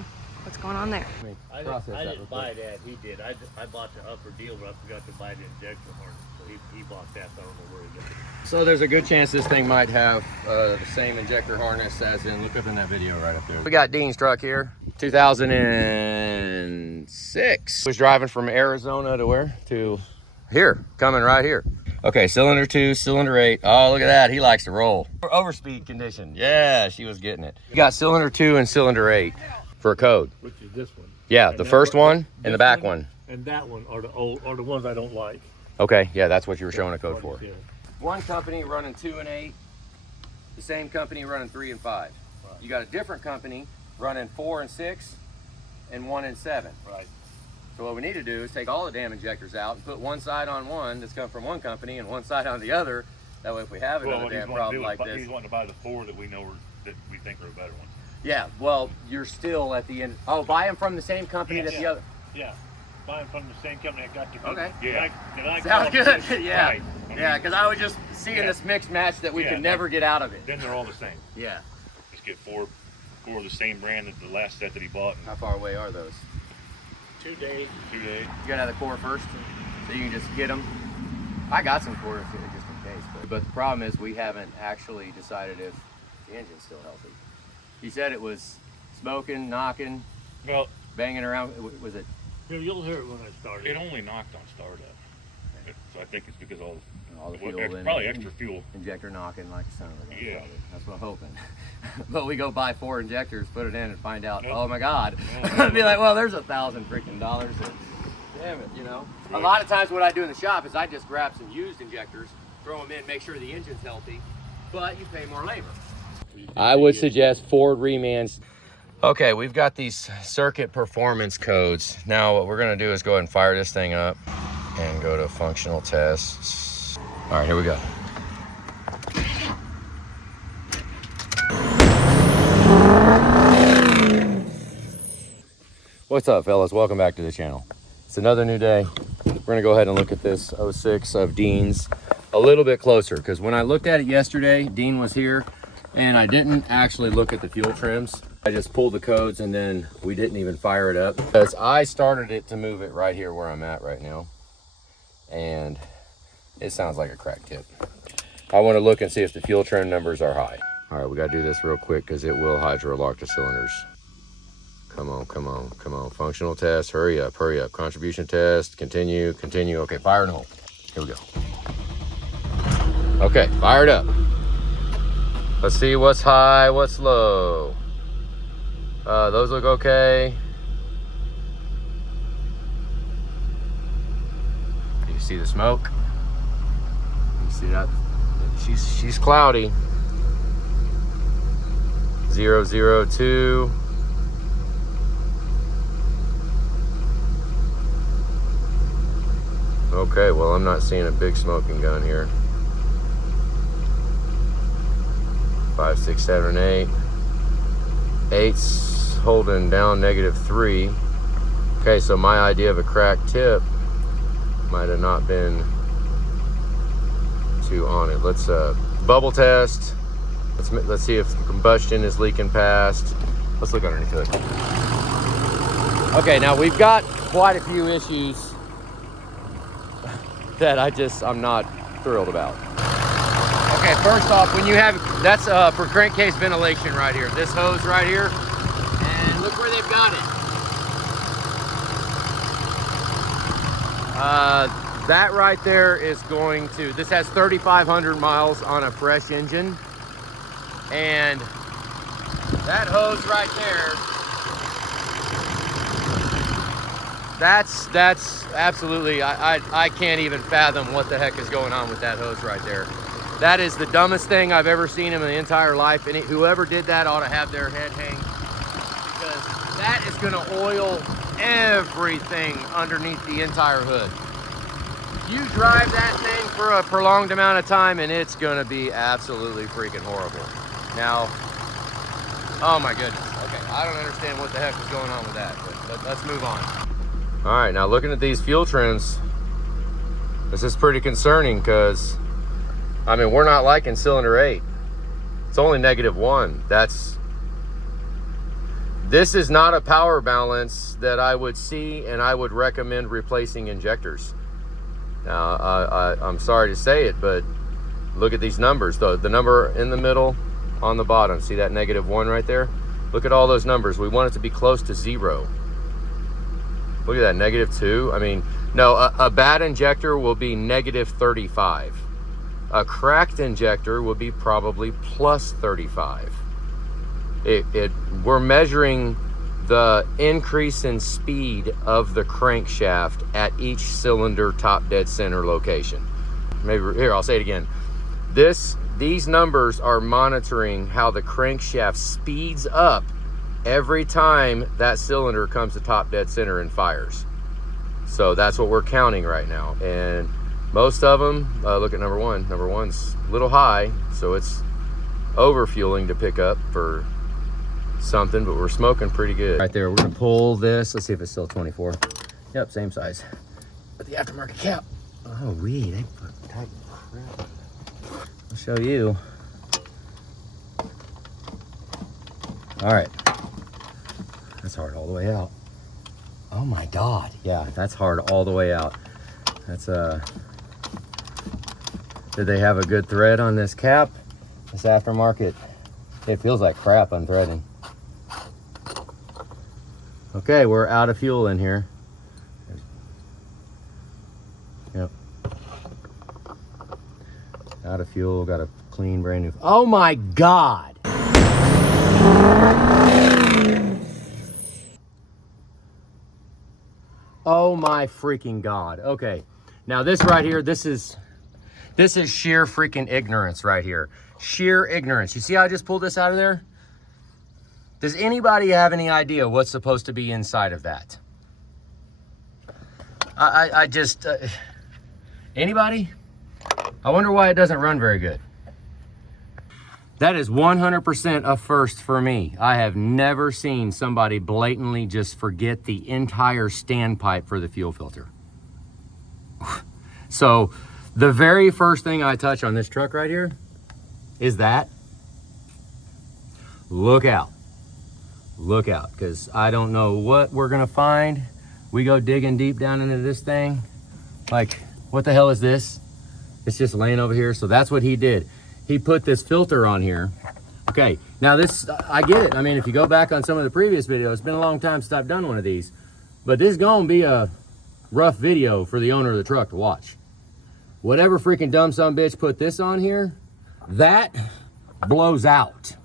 What's going on there? I didn't buy that. He did. I bought the upper deal, but I forgot to buy the injector harness. So he bought that. So I don't know where he got it. So there's a good chance this thing might have the same injector harness as in, look up in that video right up there. We got Dean's truck here, 2006. Was driving from Arizona to where? To here, coming right here. Okay, cylinder 2, cylinder 8. Oh, look at that. He likes to roll. Overspeed condition. Yeah, she was getting it. You got cylinder 2 and cylinder 8 for a code. Which is this one. Yeah, And the first one and the back one. one. And that one are the ones I don't like. Okay, yeah, that's what you were showing a code for. Yeah. One company running 2 and 8, the same company running 3 and 5. Right. You got a different company running 4 and 6 and 1 and 7. Right. So what we need to do is take all the damn injectors out and put one side on one that's come from one company and one side on the other. That way if we have another damn problem like this. He's wanting to buy the 4 that we know that we think are the better ones. Yeah, well, you're still at the end. Oh, buy them from the same company that the other. Yeah. Buying from the same company that got the Okay. Yeah. Sounds good. Yeah. Right. Yeah, because I was just seeing this mixed match that we could never get out of it. Then they're all the same. Yeah. Just get four of the same brand as the last set that he bought. How far away are those? 2 days. 2 days. You gotta have the core first, so you can just get them. I got some cores just in case, but the problem is we haven't actually decided if the engine's still healthy. He said it was smoking, knocking, Well, banging around. Was it? You'll hear it when I start it only knocked on startup. So I think it's because all the fuel probably extra fuel. Injector knocking like a son of a gun. Yeah. Probably. That's what I'm hoping. But we go buy 4 injectors, put it in, and find out. Nope. Oh my God! No, I'd be like, well, there's $1,000 freaking dollars. Damn it, you know. Right. A lot of times, what I do in the shop is I just grab some used injectors, throw them in, make sure the engine's healthy, but you pay more labor. I would suggest Ford remands. Okay, we've got these circuit performance codes. Now what we're gonna do is go ahead and fire this thing up and go to functional tests. All right, here we go. What's up, fellas? Welcome back to the channel. It's another new day. We're gonna go ahead and look at this 06 of Dean's a little bit closer, because when I looked at it yesterday, Dean was here, and I didn't actually look at the fuel trims. I just pulled the codes and then we didn't even fire it up because I started it to move it right here where I'm at right now. And it sounds like a crack tip. I want to look and see if the fuel trim numbers are high. All right, we got to do this real quick because it will hydro lock the cylinders. Come on, come on, come on. Functional test, hurry up, hurry up. Contribution test, continue, continue. Okay, fire and hold. Here we go. Okay, fired up. Let's see what's high, what's low. Those look okay. You see the smoke? You see that? She's cloudy. 002. Okay, well, I'm not seeing a big smoking gun here. 5, 6, 7, 8. 8's holding down -3. Okay, so my idea of a cracked tip might have not been too on it. Let's bubble test. Let's see if the combustion is leaking past. Let's look underneath it. Okay, now we've got quite a few issues that I'm not thrilled about. Okay, first off, when you have, that's for crankcase ventilation right here. This hose right here, and look where they've got it. That right there is going to, this has 3,500 miles on a fresh engine. And that hose right there, that's absolutely, I can't even fathom what the heck is going on with that hose right there. That is the dumbest thing I've ever seen in my entire life, and whoever did that ought to have their head hang, because that is going to oil everything underneath the entire hood. You drive that thing for a prolonged amount of time and it's going to be absolutely freaking horrible. Now, oh my goodness. Okay, I don't understand what the heck is going on with that, but let's move on. All right, now looking at these fuel trims, this is pretty concerning because, I mean, we're not liking cylinder 8. It's only -1. This is not a power balance that I would see, and I would recommend replacing injectors. Now, I'm sorry to say it, but look at these numbers. The number in the middle on the bottom, see that -1 right there? Look at all those numbers. We want it to be close to 0. Look at that, -2. I mean, no, a bad injector will be -35. A cracked injector will be probably +35. We're measuring the increase in speed of the crankshaft at each cylinder top dead center location. Maybe here, I'll say it again. These numbers are monitoring how the crankshaft speeds up every time that cylinder comes to top dead center and fires. So that's what we're counting right now. And most of them, look at number 1. Number 1's a little high, so it's over fueling to pick up for something, but we're smoking pretty good. Right there, we're gonna pull this. Let's see if it's still 24. Yep, same size. With the aftermarket cap. Oh, they put tight crap. I'll show you. All right. That's hard all the way out. Oh my God. Yeah, that's hard all the way out. That's did they have a good thread on this cap? This aftermarket, it feels like crap unthreading. Okay, we're out of fuel in here. Yep. Out of fuel, got a clean brand new. Oh my God. Oh my freaking God. Okay. Now this right here, this is sheer freaking ignorance right here. Sheer ignorance. You see how I just pulled this out of there? Does anybody have any idea what's supposed to be inside of that? I just, anybody? I wonder why it doesn't run very good. That is 100% a first for me. I have never seen somebody blatantly just forget the entire standpipe for the fuel filter. So the very first thing I touch on this truck right here is that. Look out. Look out, because I don't know what we're gonna find. We go digging deep down into this thing. Like, what the hell is this? It's just laying over here. So that's what he did. He put this filter on here. Okay, now this, I get it. I mean, if you go back on some of the previous videos, it's been a long time since I've done one of these, but this is gonna be a rough video for the owner of the truck to watch. Whatever freaking dumb sumbitch put this on here, that blows out,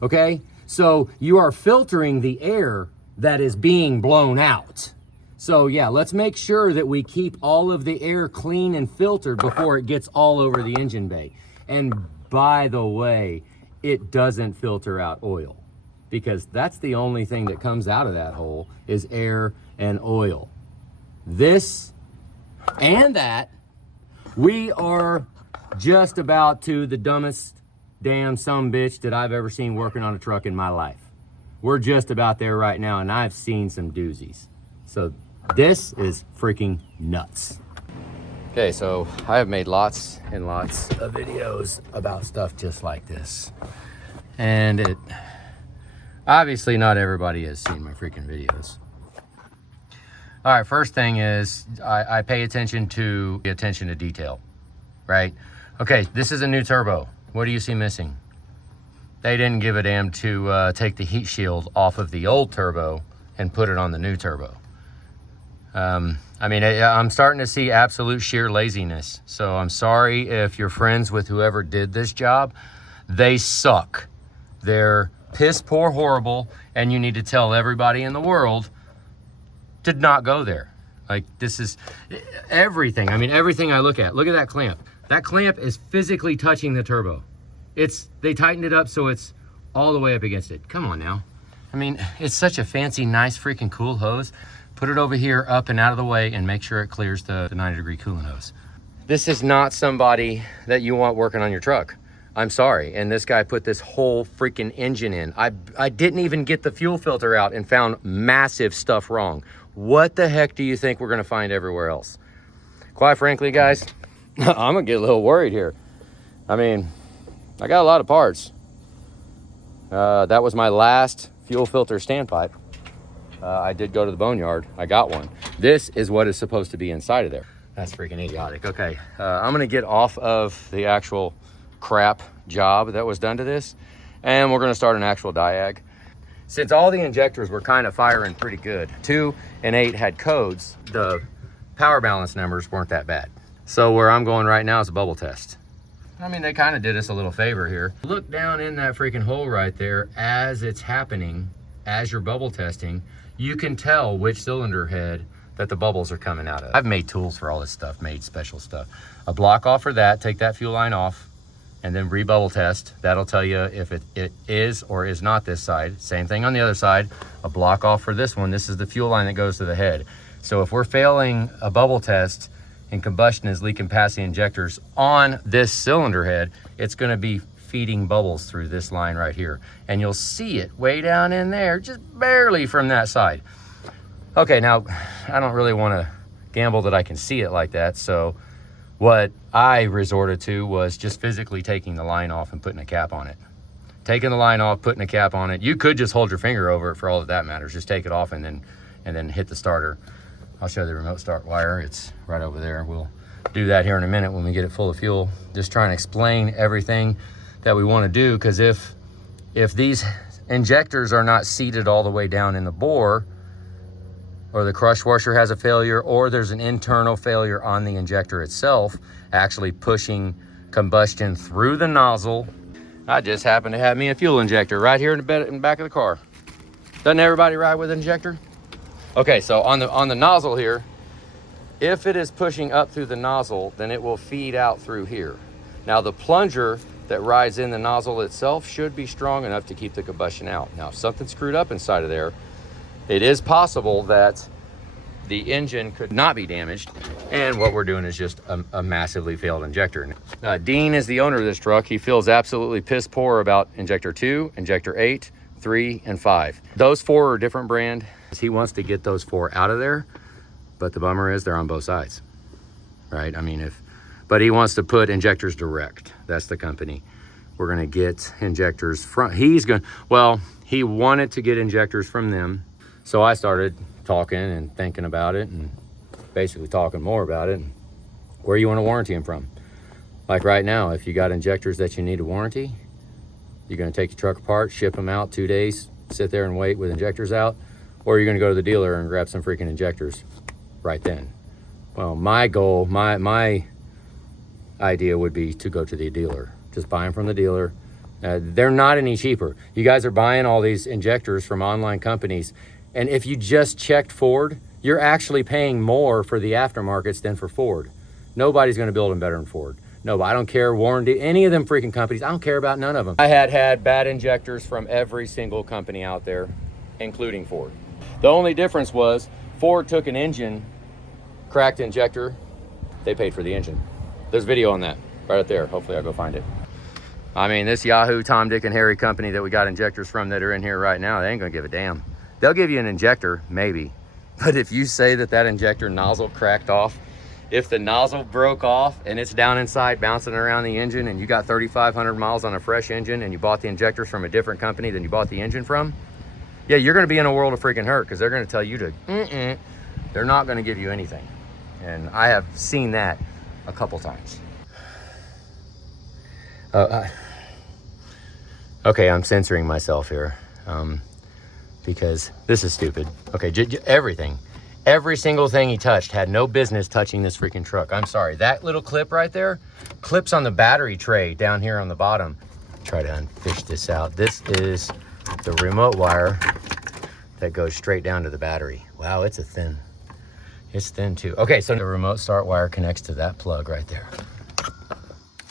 okay? So you are filtering the air that is being blown out. So yeah, let's make sure that we keep all of the air clean and filtered before it gets all over the engine bay. And by the way, it doesn't filter out oil, because that's the only thing that comes out of that hole is air and oil. This and that, we are just about to the dumbest damn sumbitch that I've ever seen working on a truck in my life. We're just about there right now, and I've seen some doozies. So this is freaking nuts. Okay, so I have made lots and lots of videos about stuff just like this. And obviously not everybody has seen my freaking videos. All right, first thing is I pay attention to detail, right? Okay, this is a new turbo. What do you see missing? They didn't give a damn to take the heat shield off of the old turbo and put it on the new turbo. I mean, I'm starting to see absolute sheer laziness. So I'm sorry if you're friends with whoever did this job. They suck. They're piss poor horrible, and you need to tell everybody in the world to not go there. Like, this is everything. I mean, everything I look at that clamp. That clamp is physically touching the turbo. They tightened it up so it's all the way up against it. Come on now. I mean, it's such a fancy, nice, freaking cool hose. Put it over here, up and out of the way, and make sure it clears the 90-degree coolant hose. This is not somebody that you want working on your truck. I'm sorry. And this guy put this whole freaking engine in. I didn't even get the fuel filter out and found massive stuff wrong. What the heck do you think we're gonna find everywhere else? Quite frankly, guys, I'm gonna get a little worried here. I mean, I got a lot of parts. That was my last fuel filter standpipe. I did go to the boneyard. I got one. This is what is supposed to be inside of there. That's freaking idiotic. Okay, I'm gonna get off of the actual crap job that was done to this, and we're gonna start an actual diag. Since all the injectors were kind of firing pretty good, 2 and 8 had codes, the power balance numbers weren't that bad. So where I'm going right now is a bubble test. I mean, they kind of did us a little favor here. Look down in that freaking hole right there as it's happening, as you're bubble testing, you can tell which cylinder head that the bubbles are coming out of. I've made tools for all this stuff, made special stuff. A block off for that, take that fuel line off, and then re-bubble test. That'll tell you if it is or is not this side. Same thing on the other side. A block off for this one. This is the fuel line that goes to the head. So if we're failing a bubble test and combustion is leaking past the injectors on this cylinder head, it's gonna be feeding bubbles through this line right here. And you'll see it way down in there, just barely from that side. Okay, now, I don't really wanna gamble that I can see it like that, so what I resorted to was just physically taking the line off and putting a cap on it. Taking the line off, putting a cap on it. You could just hold your finger over it for all that matters. Just take it off and then hit the starter. I'll show you the remote start wire. It's right over there. We'll do that here in a minute when we get it full of fuel. Just trying to explain everything that we want to do, because if these injectors are not seated all the way down in the bore, or the crush washer has a failure, or there's an internal failure on the injector itself, actually pushing combustion through the nozzle. I just happen to have me a fuel injector right here in the back of the car. Doesn't everybody ride with an injector? Okay, so on the nozzle here, if it is pushing up through the nozzle, then it will feed out through here. Now the plunger that rides in the nozzle itself should be strong enough to keep the combustion out. Now if something's screwed up inside of there, it is possible that the engine could not be damaged, and what we're doing is just a massively failed injector. Dean is the owner of this truck. He feels absolutely piss poor about injector 2, injector 8, 3, and 5. Those 4 are a different brand. He wants to get those 4 out of there, but the bummer is they're on both sides, right? I mean, but he wants to put injectors direct. That's the company. We're gonna get injectors from, he wanted to get injectors from them. So I started talking and thinking about it and basically talking more about it. Where you want to warranty them from? Like right now, if you got injectors that you need a warranty, you're going to take your truck apart, ship them out 2 days, sit there and wait with injectors out, or you're going to go to the dealer and grab some freaking injectors right then. Well, my goal, my idea would be to go to the dealer. Just buy them from the dealer. They're not any cheaper. You guys are buying all these injectors from online companies, and if you just checked Ford, you're actually paying more for the aftermarkets than for Ford. Nobody's gonna build them better than Ford. No, I don't care, warranty, any of them freaking companies, I don't care about none of them. I had bad injectors from every single company out there, including Ford. The only difference was Ford took an engine, cracked injector, they paid for the engine. There's video on that, right up there. Hopefully I'll go find it. I mean, this Yahoo, Tom, Dick, and Harry company that we got injectors from that are in here right now, they ain't gonna give a damn. They'll give you an injector, maybe. But if you say that injector nozzle cracked off, if the nozzle broke off and it's down inside bouncing around the engine and you got 3,500 miles on a fresh engine and you bought the injectors from a different company than you bought the engine from, yeah, you're gonna be in a world of freaking hurt, because they're gonna tell you to, they're not gonna give you anything. And I have seen that a couple times. Okay, I'm censoring myself here. Because this is stupid. Okay, everything. Every single thing he touched had no business touching this freaking truck. I'm sorry, that little clip right there clips on the battery tray down here on the bottom. Try to unfish this out. This is the remote wire that goes straight down to the battery. Wow, it's thin too. Okay, so the remote start wire connects to that plug right there.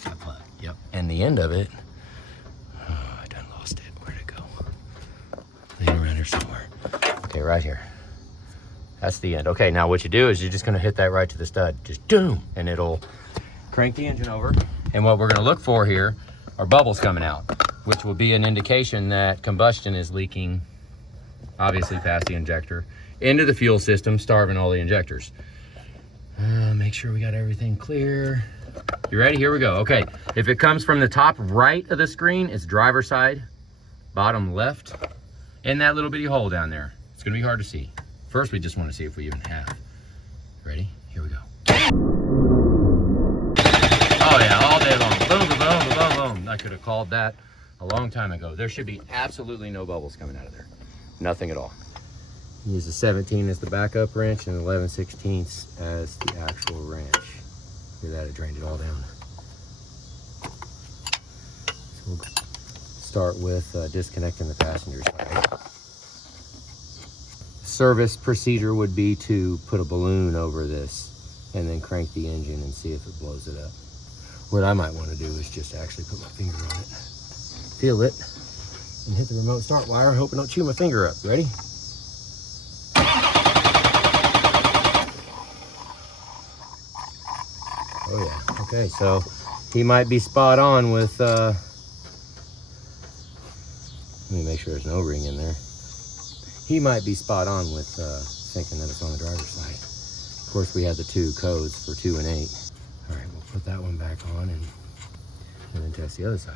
That plug, yep. And the end of it, I done lost it. Where'd it go? Laying around here somewhere. Okay, right here. That's the end. Okay, now what you do is you're just gonna hit that right to the stud. Just doom, and it'll crank the engine over. And what we're gonna look for here are bubbles coming out, which will be an indication that combustion is leaking, obviously past the injector, into the fuel system, starving all the injectors. Make sure we got everything clear. You ready? Here we go. Okay, if it comes from the top right of the screen, it's driver's side. Bottom left in that little bitty hole down there. It's gonna be hard to see. First, we just want to see if we even have. Ready? Here we go. Oh yeah, all day long. Boom, boom, boom, boom, boom. I could have called that a long time ago. There should be absolutely no bubbles coming out of there. Nothing at all. Use the 17 as the backup wrench and 11/16 as the actual wrench. Look at that, it drained it all down. So we'll start with disconnecting the passenger side. Service procedure would be to put a balloon over this and then crank the engine and see if it blows it up. What I might want to do is just actually put my finger on it, feel it, and hit the remote start wire. I hope I don't chew my finger up. Ready? Oh yeah, okay, so he might be spot on with, let me make sure there's no ring in there. He might be spot on with thinking that it's on the driver's side. Of course, we had the two codes for 2 and 8. All right, we'll put that one back on and then test the other side.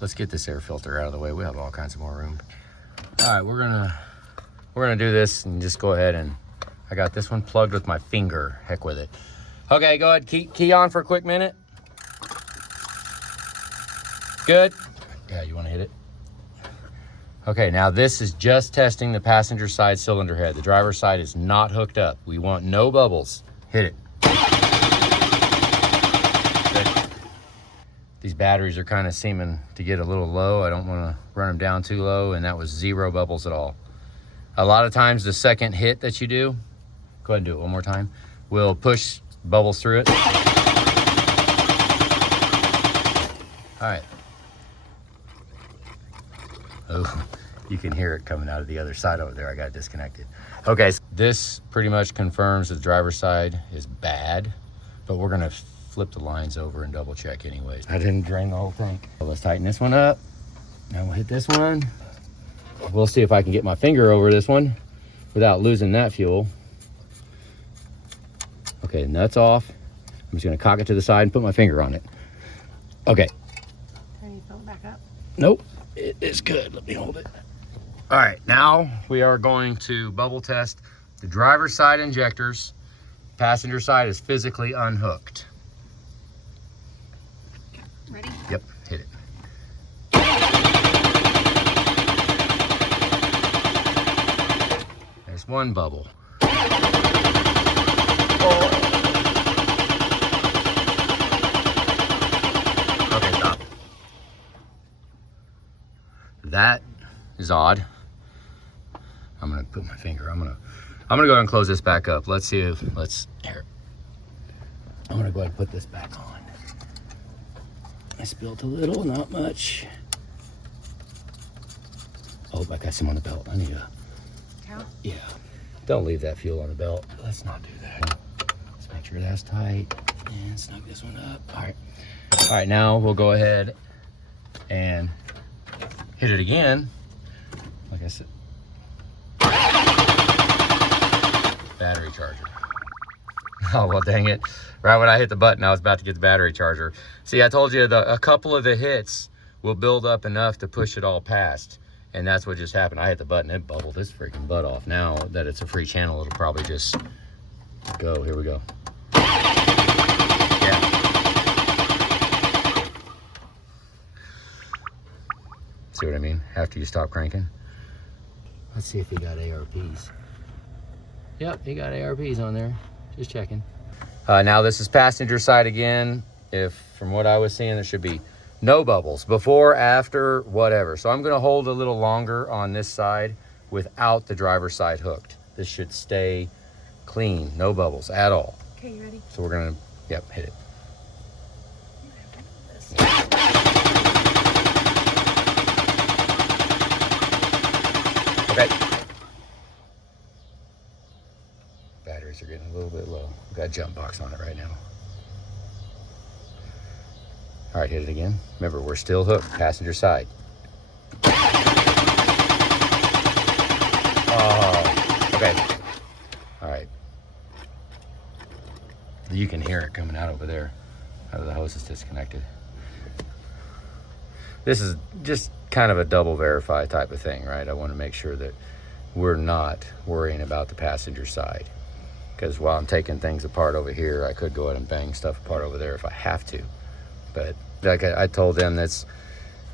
Let's get this air filter out of the way. We have all kinds of more room. All right, we're gonna do this and just go ahead and I got this one plugged with my finger. Heck with it. Okay, go ahead, key on for a quick minute. Good. Yeah, you want to hit it? Okay, now this is just testing the passenger side cylinder head. The driver's side is not hooked up. We want no bubbles. Hit it. Good. These batteries are kind of seeming to get a little low. I don't want to run them down too low, and that was 0 bubbles at all. A lot of times the second hit that you do, go ahead and do it one more time, will push bubbles through it. All right. Oh, you can hear it coming out of the other side over there. I got it disconnected. Okay, so this pretty much confirms that the driver's side is bad, but we're gonna flip the lines over and double check anyways. I didn't drain the whole tank. So let's tighten this one up. Now we'll hit this one. We'll see if I can get my finger over this one without losing that fuel. Okay, nuts off. I'm just gonna cock it to the side and put my finger on it. Okay. Can you fill it back up? Nope. It is good. Let me hold it. All right, now we are going to bubble test the driver's side injectors. Passenger side is physically unhooked. Ready? Yep, hit it. There's one bubble. Oh. Okay, stop. That is odd. I'm gonna put my finger. I'm gonna go ahead and close this back up. Let's see if here. I'm gonna go ahead and put this back on. I spilled a little, not much. Oh, I got some on the belt. I need to. Count? Yeah. Don't leave that fuel on the belt. Let's not do that. Let's make sure that's tight and snug this one up. All right. All right, now we'll go ahead and hit it again. Like I said, battery charger. Oh, well, dang it. Right when I hit the button, I was about to get the battery charger. See, I told you a couple of the hits will build up enough to push it all past. And that's what just happened. I hit the button, it bubbled this freaking butt off. Now that it's a free channel, it'll probably just go. Here we go. Yeah. See what I mean? After you stop cranking. Let's see if he got ARPs. Yep, he got ARPs on there. Just checking. Now this is passenger side again. If from what I was seeing, there should be no bubbles before, after, whatever. So I'm gonna hold a little longer on this side without the driver's side hooked. This should stay clean, no bubbles at all. Okay, you ready? So we're gonna, yep, hit it. Okay. Batteries are getting a little bit low. We've got a jump box on it right now. All right, hit it again. Remember, we're still hooked, passenger side. Oh, okay. All right. You can hear it coming out over there. Oh, the hose is disconnected. This is just kind of a double verify type of thing, right? I want to make sure that we're not worrying about the passenger side. Because while I'm taking things apart over here, I could go ahead and bang stuff apart over there if I have to. But like I told them, that's,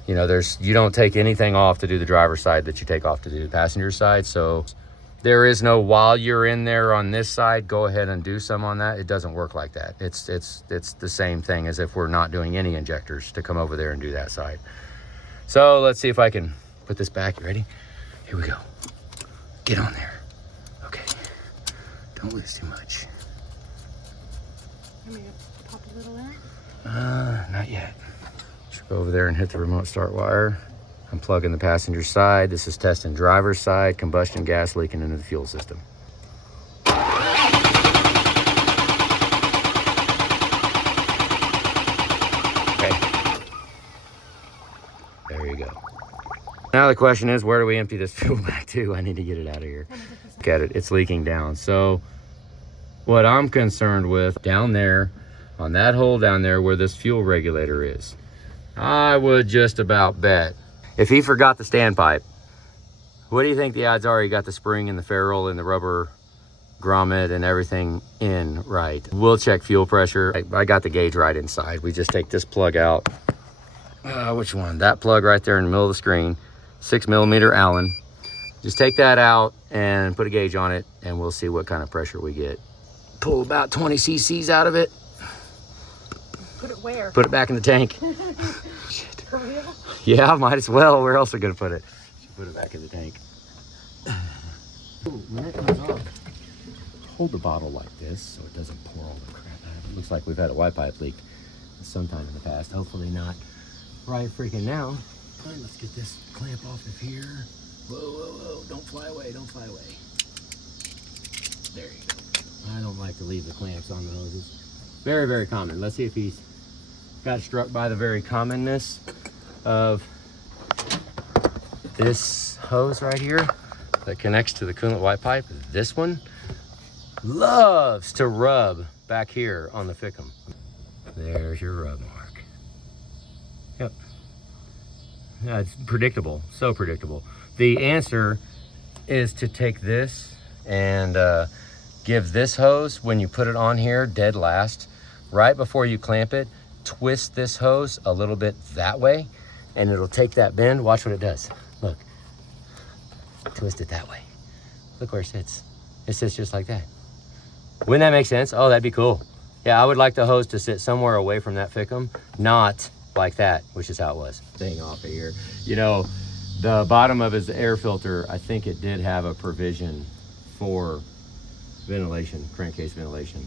you know, you don't take anything off to do the driver's side that you take off to do the passenger side. So there is no, while you're in there on this side, go ahead and do some on that. It doesn't work like that. It's the same thing as if we're not doing any injectors to come over there and do that side. So let's see if I can put this back. You ready? Here we go. Get on there. Okay. Don't lose too much. Want me to pop a little in it? Not yet. Just go over there and hit the remote start wire. I'm plugging the passenger side. This is testing driver's side, combustion gas leaking into the fuel system. Okay. There you go. Now the question is, where do we empty this fuel back to? I need to get it out of here. Look at it, it's leaking down. So what I'm concerned with down there, on that hole down there where this fuel regulator is, I would just about bet if he forgot the standpipe, what do you think the odds are he got the spring and the ferrule and the rubber grommet and everything in right? We'll check fuel pressure. I got the gauge right inside. We just take this plug out. Which one? That plug right there in the middle of the screen, 6mm Allen. Just take that out and put a gauge on it, and we'll see what kind of pressure we get. Pull about 20 cc's out of it. Put it where? Put it back in the tank. Shit. For real? Yeah, might as well. Where else are we gonna put it? Should put it back in the tank. When it comes off, hold the bottle like this so it doesn't pour all the crap out. It looks like we've had a white pipe leak sometime in the past. Hopefully not right freaking now. All right, let's get this clamp off of here. Whoa, whoa, whoa, don't fly away, don't fly away. There you go. I don't like to leave the clamps on the hoses. Very, very common. Let's see if he's got struck by the very commonness of this hose right here that connects to the coolant white pipe. This one loves to rub back here on the fickum. There's your rub mark. Yep. Yeah, it's predictable, so predictable. The answer is to take this and give this hose, when you put it on here, dead last, right before you clamp it, twist this hose a little bit that way, and it'll take that bend. Watch what it does. Look, twist it that way. Look where it sits. It sits just like that. Wouldn't that make sense? Oh, that'd be cool. Yeah, I would like the hose to sit somewhere away from that fickum, not like that, which is how it was. Thing off of here. You know, the bottom of his air filter, I think it did have a provision for ventilation, crankcase ventilation.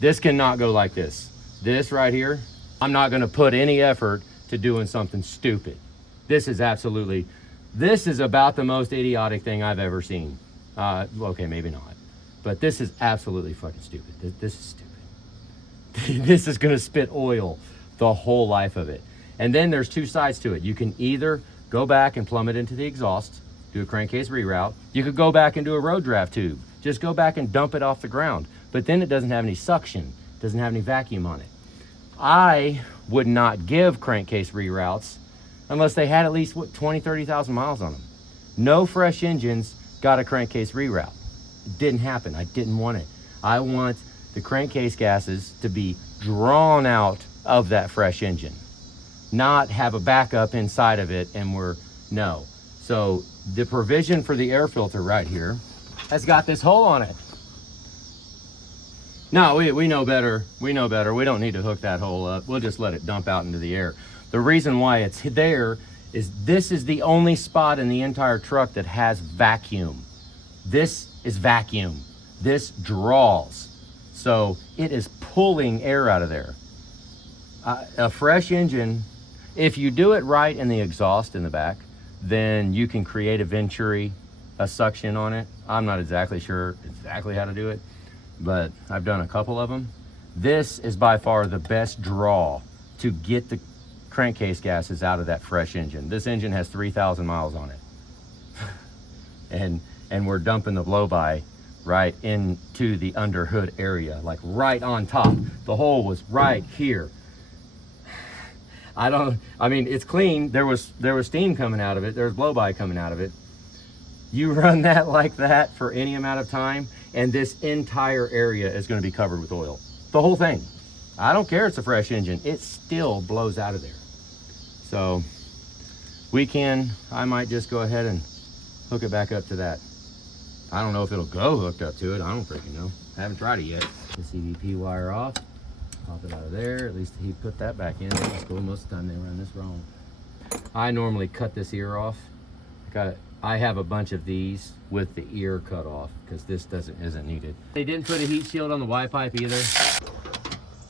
This cannot go like this. This right here, I'm not gonna put any effort to doing something stupid. This is about the most idiotic thing I've ever seen. Okay, maybe not, but this is absolutely fucking stupid. This is stupid. This is gonna spit oil the whole life of it. And then there's two sides to it. You can either go back and plumb it into the exhaust, do a crankcase reroute. You could go back and do a road draft tube. Just go back and dump it off the ground. But then it doesn't have any suction, doesn't have any vacuum on it. I would not give crankcase reroutes unless they had at least, 20, 30,000 miles on them. No fresh engines got a crankcase reroute. It didn't happen. I didn't want it. I want the crankcase gases to be drawn out of that fresh engine, not have a backup inside of it no. So the provision for the air filter right here has got this hole on it. No, we know better. We know better. We don't need to hook that hole up. We'll just let it dump out into the air. The reason why it's there is this is the only spot in the entire truck that has vacuum. This is vacuum. This draws. So it is pulling air out of there. A fresh engine, if you do it right in the exhaust in the back, then you can create a venturi, a suction on it. I'm not exactly sure exactly how to do it, but I've done a couple of them. This is by far the best draw to get the crankcase gases out of that fresh engine. This engine has 3,000 miles on it. and we're dumping the blow-by right into the under hood area, like right on top. The hole was right here. I mean, it's clean. There was steam coming out of it. There was blow by coming out of it. You run that like that for any amount of time, and this entire area is going to be covered with oil. The whole thing. I don't care it's a fresh engine. It still blows out of there. So I might just go ahead and hook it back up to that. I don't know if it'll go hooked up to it. I don't freaking know. I haven't tried it yet. The CVP wire off. Pop it out of there. At least he put that back in. That's cool. Most of the time they run this wrong. I normally cut this ear off. I have a bunch of these with the ear cut off because this isn't needed. They didn't put a heat shield on the Y pipe either.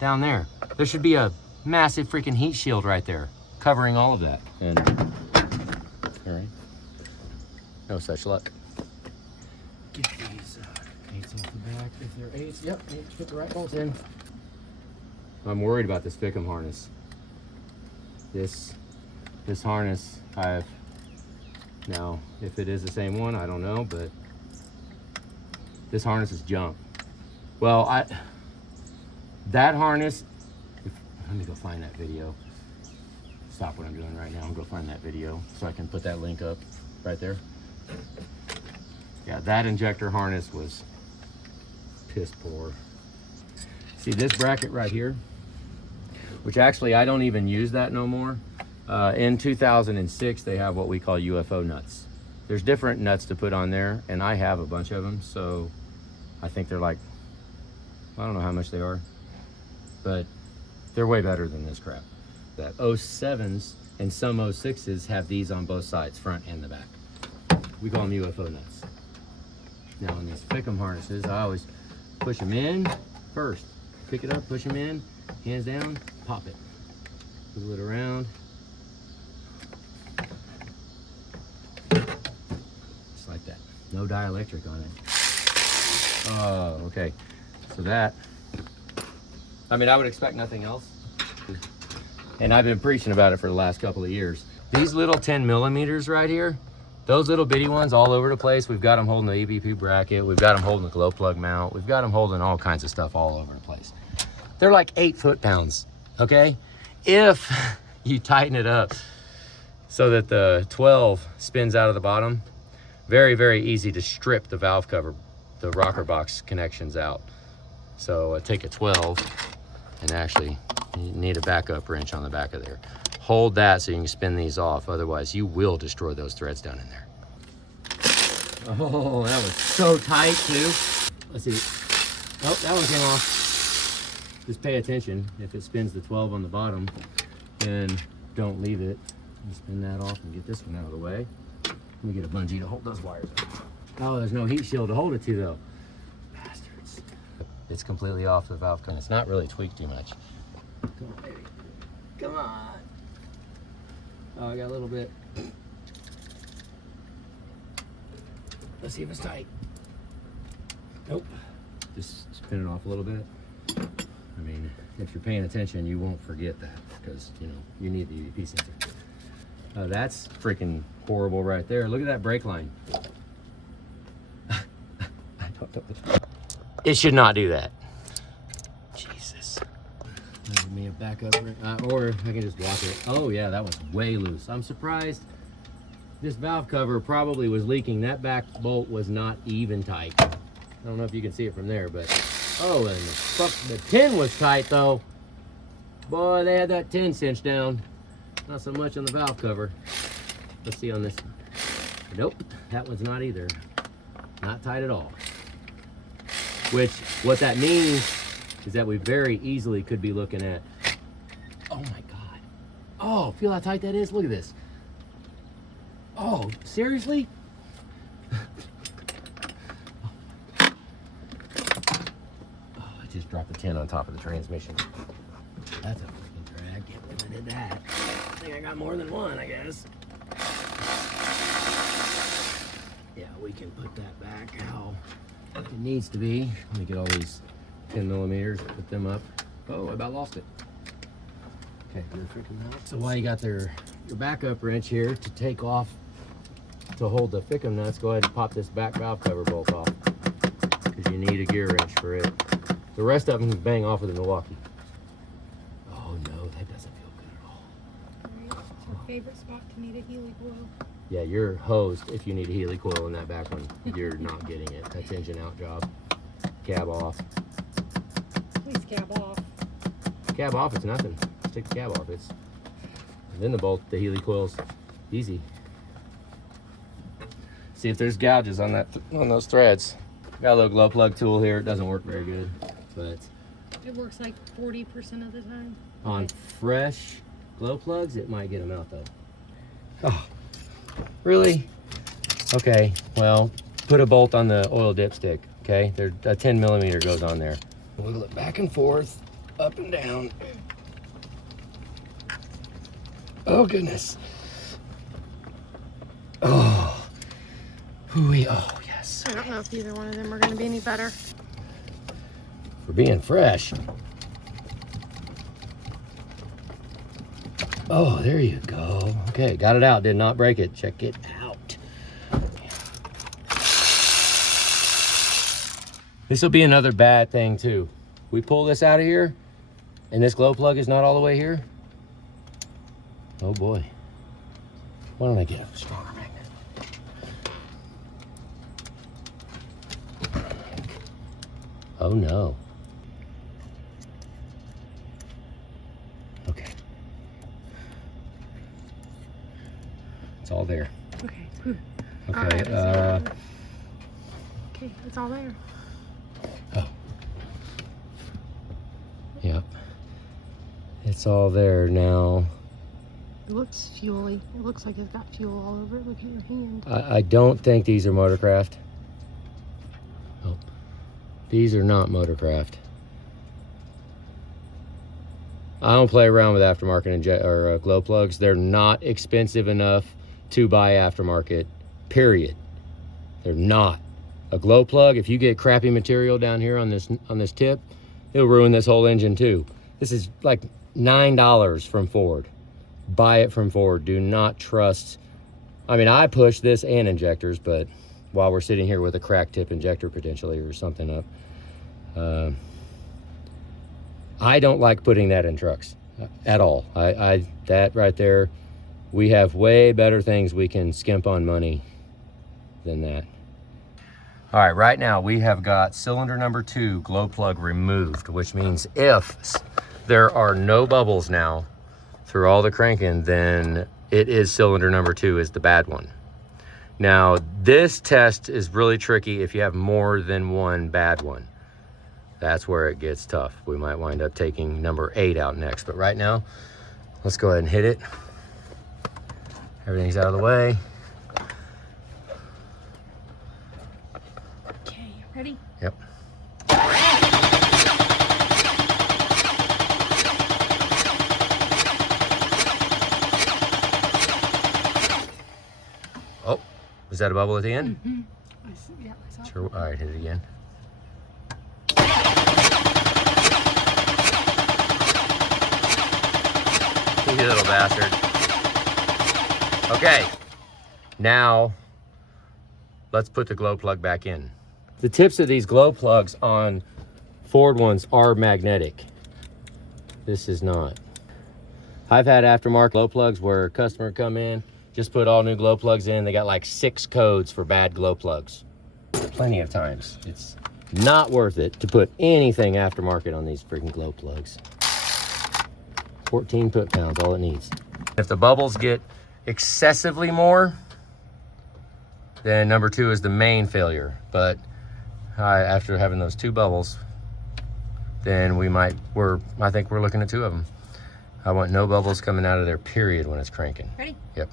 Down there. There should be a massive freaking heat shield right there covering all of that. And all right. No such luck. Get these 8s off the back if they're 8s. Yep, put the right bolts in. I'm worried about this Fickum harness. This harness now, if it is the same one, I don't know, but this harness is junk. Well, that harness, let me go find that video. Stop what I'm doing right now and go find that video so I can put that link up right there. Yeah, that injector harness was piss poor. See this bracket right here, which actually I don't even use that no more. In 2006, they have what we call UFO nuts. There's different nuts to put on there, and I have a bunch of them, so I think they're like, I don't know how much they are, but they're way better than this crap. That 07s and some 06s have these on both sides, front and the back. We call them UFO nuts. Now in these Fickum harnesses, I always push them in first. Pick it up, push them in, hands down, pop it. Wiggle it around. Just like that. No dielectric on it. Oh, okay. So that, I mean, I would expect nothing else. And I've been preaching about it for the last couple of years. These little 10 millimeters right here, those little bitty ones all over the place. We've got them holding the EBP bracket. We've got them holding the glow plug mount. We've got them holding all kinds of stuff all over the place. They're like 8 foot-pounds, okay? If you tighten it up so that the 12 spins out of the bottom, very, very easy to strip the valve cover, the rocker box connections out. So take a 12 and actually you need a backup wrench on the back of there. Hold that so you can spin these off. Otherwise, you will destroy those threads down in there. Oh, that was so tight too. Let's see. Oh, that one came off. Just pay attention. If it spins the 12 on the bottom, then don't leave it. Spin that off and get this one out of the way. Let me get a bungee to hold those wires up. Oh, there's no heat shield to hold it to though. Bastards. It's completely off the valve cover. It's not really tweaked too much. Come on, baby. Come on. Oh, I got a little bit. Let's see if it's tight. Nope. Just spin it off a little bit. I mean, if you're paying attention, you won't forget that because, you know, you need the EVP sensor. That's freaking horrible right there. Look at that brake line. It should not do that. Jesus. Give me a backup, or I can just walk it. Oh yeah, that was way loose. I'm surprised this valve cover probably was leaking. That back bolt was not even tight. I don't know if you can see it from there, but oh, and the tin was tight though. Boy, they had that tin cinched down. Not so much on the valve cover. Let's see on this one. Nope, that one's not either. Not tight at all. Which, what that means is that we very easily could be looking at, oh my God. Oh, feel how tight that is? Look at this. Oh, seriously? Oh, I just dropped the tin on top of the transmission. That's a freaking drag. Can't believe I did that. I think I got more than one, I guess. Yeah, we can put that back how it needs to be. Let me get all these 10 millimeters, put them up. Oh, I about lost it. Okay, you're freaking out. So while you got your backup wrench here to take off, to hold the Fickum nuts, go ahead and pop this back valve cover bolt off because you need a gear wrench for it. The rest of them can bang off with a Milwaukee. Oh no, that doesn't feel good at all. Our favorite spot to need a Healy coil. Yeah, you're hosed if you need a Healy coil in that back one. You're not getting it. That's engine out job. Cab off. Please cab off. Cab off, it's nothing. Just take the cab off. It's and then the bolt, the Healy coil's easy. See if there's gouges on that on those threads. Got a little glow plug tool here. It doesn't work very good, but It works like 40% of the time. on fresh glow plugs, it might get them out though. Oh, really? Okay, well, put a bolt on the oil dipstick, okay? There, a 10 millimeter goes on there. Wiggle it back and forth, up and down. Oh, goodness. Oh, hooey, oh, yes. I don't know if either one of them are going to be any better. For being fresh. Oh, there you go. Okay, got it out, did not break it. Check it out. This will be another bad thing too. We pull this out of here and this glow plug is not all the way here. Oh boy. Why don't I get a stronger magnet? Oh no. Okay. It's all there. Okay. Okay. Alright, okay, it's all there. Oh. Yep. It's all there now. It looks fuely. It looks like it's got fuel all over it. Look at your hand. I don't think these are Motorcraft. Oh. These are not Motorcraft. I don't play around with aftermarket glow plugs. They're not expensive enough to buy aftermarket, period. They're not. A glow plug, if you get crappy material down here on this tip, it'll ruin this whole engine too. This is like $9 from Ford. Buy it from Ford. Do not trust. I mean, I push this and injectors, but while we're sitting here with a cracked tip injector potentially or something up, I don't like putting that in trucks at all. That right there, we have way better things we can skimp on money than that. All right, right now we have got cylinder number 2 glow plug removed, which means if there are no bubbles now through all the cranking, then it is cylinder number 2 is the bad one. Now, this test is really tricky if you have more than one bad one. That's where it gets tough. We might wind up taking number 8 out next, but right now, let's go ahead and hit it. Everything's out of the way. Okay, ready? Yep. Oh, was that a bubble at the end? Mm-hmm. Yeah, I saw it. Sure. All right, hit it again. You little bastard. Okay, now let's put the glow plug back in. The tips of these glow plugs on Ford ones are magnetic. This is not. I've had aftermarket glow plugs where a customer come in, just put all new glow plugs in. They got like 6 codes for bad glow plugs. Plenty of times. It's not worth it to put anything aftermarket on these freaking glow plugs. 14 foot-pounds, all it needs. If the bubbles get excessively more, then number 2 is the main failure. But after having those 2 bubbles, then I think we're looking at 2 of them. I want no bubbles coming out of there, period, when it's cranking. Ready? Yep.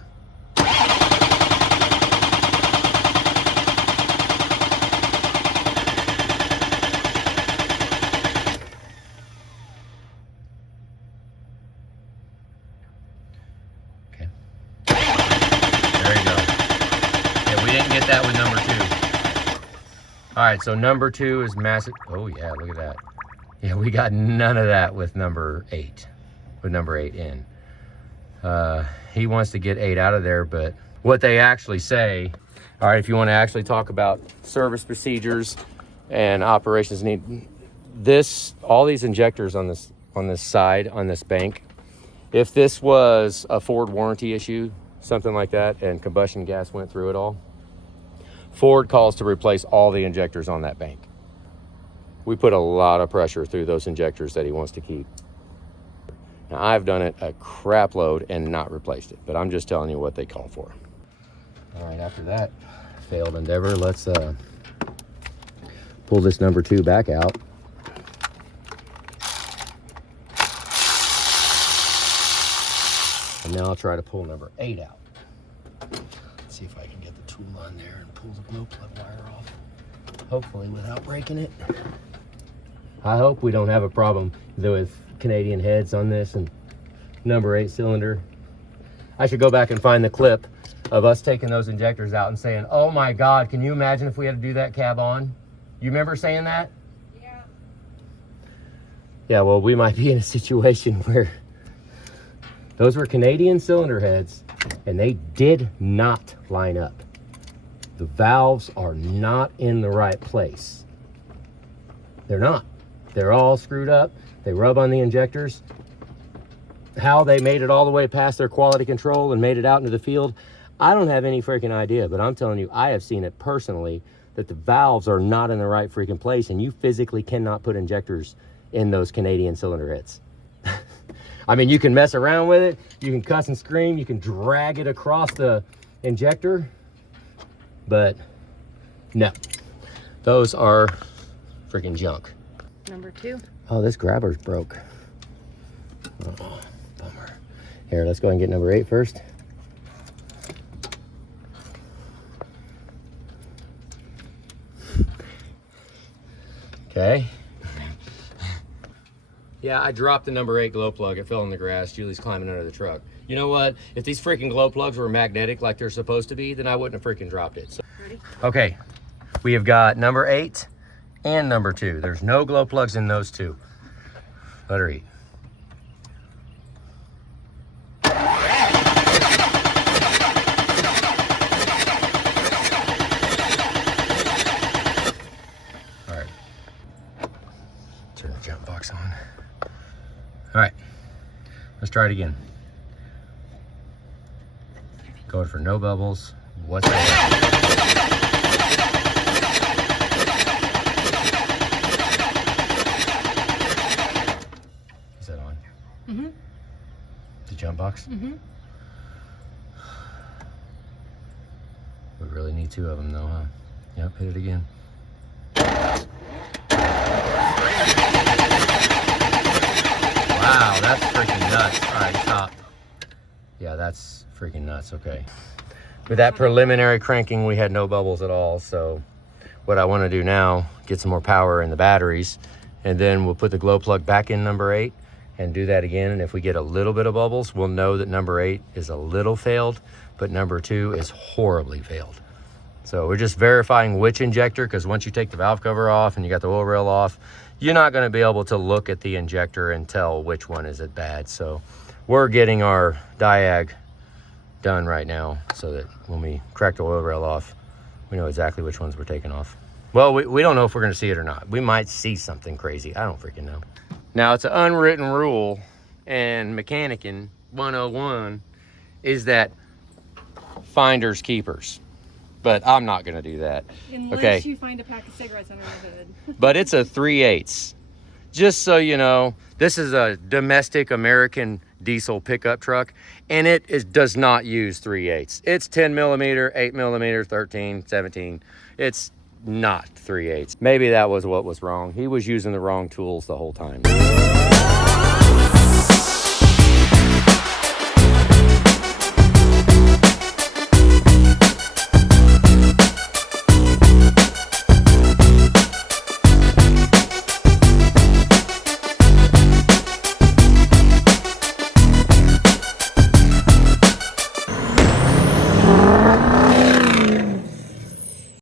Okay. There you go. Yeah, we didn't get that with number 2. All right, so number 2 is massive. Oh yeah, look at that. Yeah, we got none of that with number 8. With number 8 in. He wants to get 8 out of there, but what they actually say, all right, if you want to actually talk about service procedures and operations need, all these injectors on this side, on this bank, If this was a Ford warranty issue, something like that, and combustion gas went through it all, Ford calls to replace all the injectors on that bank. We put a lot of pressure through those injectors that he wants to keep. Now, I've done it a crap load and not replaced it, but I'm just telling you what they call for. All right, after that failed endeavor, let's pull this number 2 back out. And now I'll try to pull number 8 out. Let's see if I can get the tool on there and pull the glow plug wire off. Hopefully without breaking it. I hope we don't have a problem with Canadian heads on this and number 8 cylinder. I should go back and find the clip of us taking those injectors out and saying, oh my God, can you imagine if we had to do that cab on? You remember saying that? Yeah. Yeah, well, we might be in a situation where those were Canadian cylinder heads and they did not line up. The valves are not in the right place. They're not. They're all screwed up. They rub on the injectors. How they made it all the way past their quality control and made it out into the field, I don't have any freaking idea, but I'm telling you, I have seen it personally that the valves are not in the right freaking place and you physically cannot put injectors in those Canadian cylinder heads. I mean, you can mess around with it, you can cuss and scream, you can drag it across the injector, but no, those are freaking junk. Number 2. Oh, this grabber's broke. Oh, bummer. Here, let's go ahead and get number 8 first. Okay. Yeah, I dropped the number 8 glow plug. It fell in the grass. Julie's climbing under the truck. You know what? If these freaking glow plugs were magnetic like they're supposed to be, then I wouldn't have freaking dropped it. So, Ready? okay, we have got number 8 and number 2. There's no glow plugs in those 2. Let her eat. All right. Turn the jump box on. All right, let's try it again. Going for no bubbles whatsoever. Is that on? Mm-hmm. The jump box? Mm-hmm. We really need 2 of them though, huh? Yep, hit it again. Wow, that's freaking nuts. All right, stop. Yeah, that's freaking nuts, okay. With that preliminary cranking, we had no bubbles at all, so what I want to do now, get some more power in the batteries, and then we'll put the glow plug back in number 8 and do that again, and if we get a little bit of bubbles, we'll know that number 8 is a little failed, but number 2 is horribly failed. So we're just verifying which injector, because once you take the valve cover off and you got the oil rail off, you're not going to be able to look at the injector and tell which one is it bad. So we're getting our diag done right now so that when we crack the oil rail off, we know exactly which ones we're taking off. Well, we don't know if we're going to see it or not. We might see something crazy. I don't freaking know. Now, it's an unwritten rule, and mechanicking 101 is that finders keepers. But I'm not going to do that. Unless you find a pack of cigarettes under the hood. But it's a 3/8. Just so you know, this is a domestic American diesel pickup truck, and it does not use 3/8. It's 10 millimeter, 8 millimeter, 13, 17. It's not 3/8. Maybe that was what was wrong. He was using the wrong tools the whole time.